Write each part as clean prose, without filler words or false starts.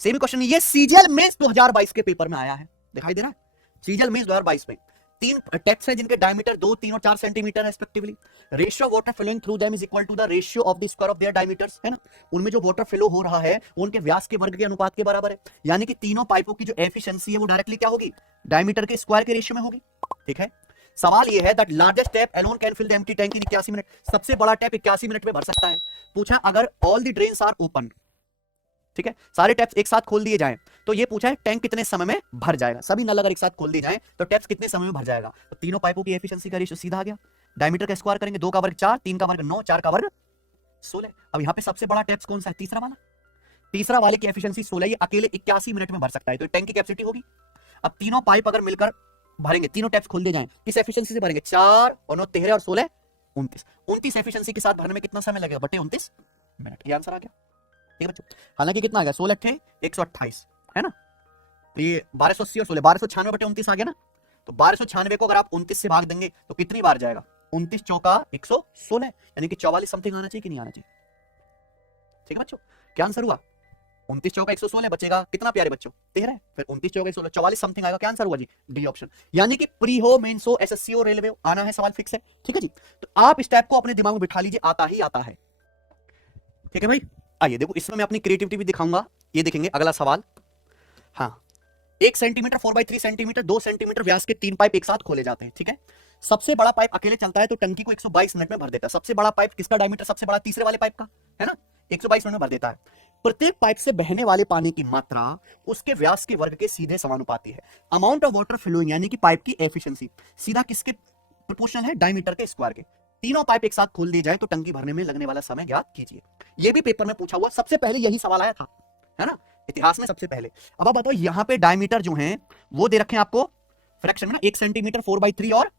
Same question ये CGL mains 2022 के paper में आया है, दिखाई दे रहा है। सीजीएल मेंस 2022 में 3 टैप्स हैं जिनके डायमीटर 2, 3 और 4 centimetre respectively. Ratio of water flowing through them is equal to the ratio of the square of their diameters, है ना। उनमें जो वाटर फ्लो हो रहा है वो उनके व्यास के वर्ग के अनुपात के बराबर है, यानी कि तीनों पाइपों की जो एफिशिएंसी है वो डायरेक्टली क्या होगी, डायमीटर के स्क्वायर के रेशियो में होगी। ठीक है। सवाल ये है that largest tap alone can fill the empty tank in 81 minute. सबसे बड़ा टैप 81 मिनट में भर सकता है। पूछा अगर all the drains are open, ठीक है, सारे टैप्स एक साथ खोल दिए जाएं तो ये पूछा है टैंक कितने समय में भर जाएगा। सभी नल अगर एक साथ खोल दिए जाएं तो टैप्स कितने समय में भर जाएगा। तो तीनों पाइपों की एफिशिएंसी का रेशियो सीधा आ गया। डायमीटर का स्क्वायर करेंगे, 2 का वर्ग 4, 3 का वर्ग 9, 4 का वर्ग 16। अब यहाँ पे सबसे बड़ा टैप्स कौन सा है, तीसरा वाला। तीसरा वाले की एफिशिएंसी 16, ये अकेले 81 मिनट में भर सकता है, तो टैंक की कैपेसिटी होगी। अब तीनों पाइप अगर मिलकर भरेंगे, तीनों टैप्स खोल दिए जाएं, किस एफिशिएंसी से भरेंगे, 4 और 9 13 और 16 29। 29 एफिशिएंसी के साथ भरने में कितना समय लगेगा, बटे 29 मिनट। ये आंसर आ गया। ठीक है बच्चों, हालांकि कितना आ गया, 16 × 128 है ना। तो ये 1280 और 16 1296 बटे 29 आ गया ना। तो 1296 को अगर आप 29 से भाग देंगे तो कितनी बार जाएगा, 29 चौका 116, यानी कि 44 समथिंग आना चाहिए कि नहीं आना चाहिए। ठीक है बच्चों, क्या आंसर हुआ, 29 चौका 116 बचेगा कितना प्यारे बच्चों, 13। फिर 29 चौका 116 44 समथिंग आएगा, क्या आंसर हुआ जी, डी ऑप्शन। यानी कि प्री हो, मेंस हो, एसएससी हो, रेलवे हो, आना है, सवाल फिक्स है। ठीक है जी, तो आप इस टाइप को अपने दिमाग में बिठा लीजिए, आता ही आता है। ठीक है भाई, आइए देखो इसमें मैं अपनी क्रिएटिविटी भी दिखाऊंगा। ये देखेंगे अगला सवाल। हाँ, 1 सेंटीमीटर 4/3 सेंटीमीटर 2 सेंटीमीटर व्यास के 3 पाइप एक साथ खोले जाते हैं। ठीक है, सबसे बड़ा पाइप अकेले चलता है तो टंकी को 122 मिनट में भर देता है। सबसे बड़ा पाइप किसका डायमीटर सबसे बड़ा, तीसरे वाले पाइप का, है ना, 122 मिनट में भर देता है। प्रत्येक पाइप से बहने वाले पानी की मात्रा उसके व्यास के वर्ग के सीधे समानुपाती है। अमाउंट ऑफ वाटर फ्लोइंग यानी कि पाइप की एफिशिएंसी सीधा किसके प्रोपोर्शनल है, डायमीटर के स्क्वायर के। तीनों पाइप एक साथ खोल दिए जाए तो टंकी भरने में लगने वाला समय ज्ञात कीजिए। ये भी पेपर में पूछा हुआ, सबसे पहले यही सवाल आया था, है ना, इतिहास में सबसे पहले। अब आप बताओ, यहां पे डायमीटर जो है वो दे रखे हैं आपको फ्रैक्शन में ना, 1 सेंटीमीटर 4/3 और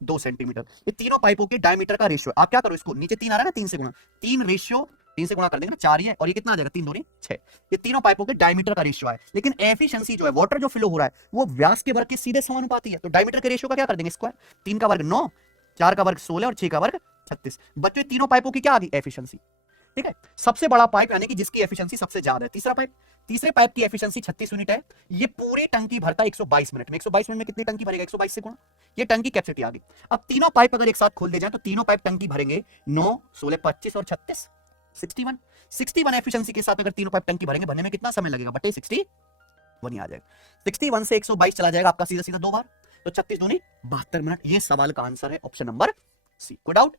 2 सेंटीमीटर, ये तीनों पाइपों के डायमीटर का रेशियो। आप क्या करो, इसको नीचे 3 आ रहा है ना, 3 से गुणा, 3 रेशियो 3 से गुणा कर देंगे ना, 4 ही है, और ये कितना आ जाएगा, 3 दूनी 6। ये तीनों पाइपों के डायमीटर का रेशियो है, लेकिन एफिशिएंसी जो है, वाटर जो फ्लो हो रहा है वो व्यास के वर्ग के सीधे समानुपाती है। तो डायमीटर के रेशियो का क्या कर देंगे, स्क्वायर। 3 का वर्ग 9, 4 का वर्ग 16 और 6 का वर्ग 36। बच्चों तीनों पाइपों की क्या आ गई, एफिशिएंसी। ठीक है, सबसे बड़ा पाइप यानी कि जिसकी एफिशिएंसी सबसे ज्यादा है, तीसरा पाइप। तीसरे पाइप की एफिशिएंसी 36 यूनिट है। ये पूरी टंकी भरता है 122 मिनट में। 122 मिनट में कितनी टंकी भरेगा, 122 से गुणा, ये टंकी कैपेसिटी आ गई। अब तीनों पाइप अगर एक साथ खोल दिए जाए तो तीनों पाइप टंकी भरेंगे 9, 16, 25 और 36 61 एफिशिएंसी के साथ अगर तीनों पाइप टंकी भरेंगे, भरने में कितना समय लगेगा, बटे 61 ही आ जाएगा। 61 से 122 चला जाएगा आपका सीधा सीधा 2 बार, तो 36 दूनी 72 मिनट। ये सवाल का आंसर है ऑप्शन नंबर सी। कोई डाउट?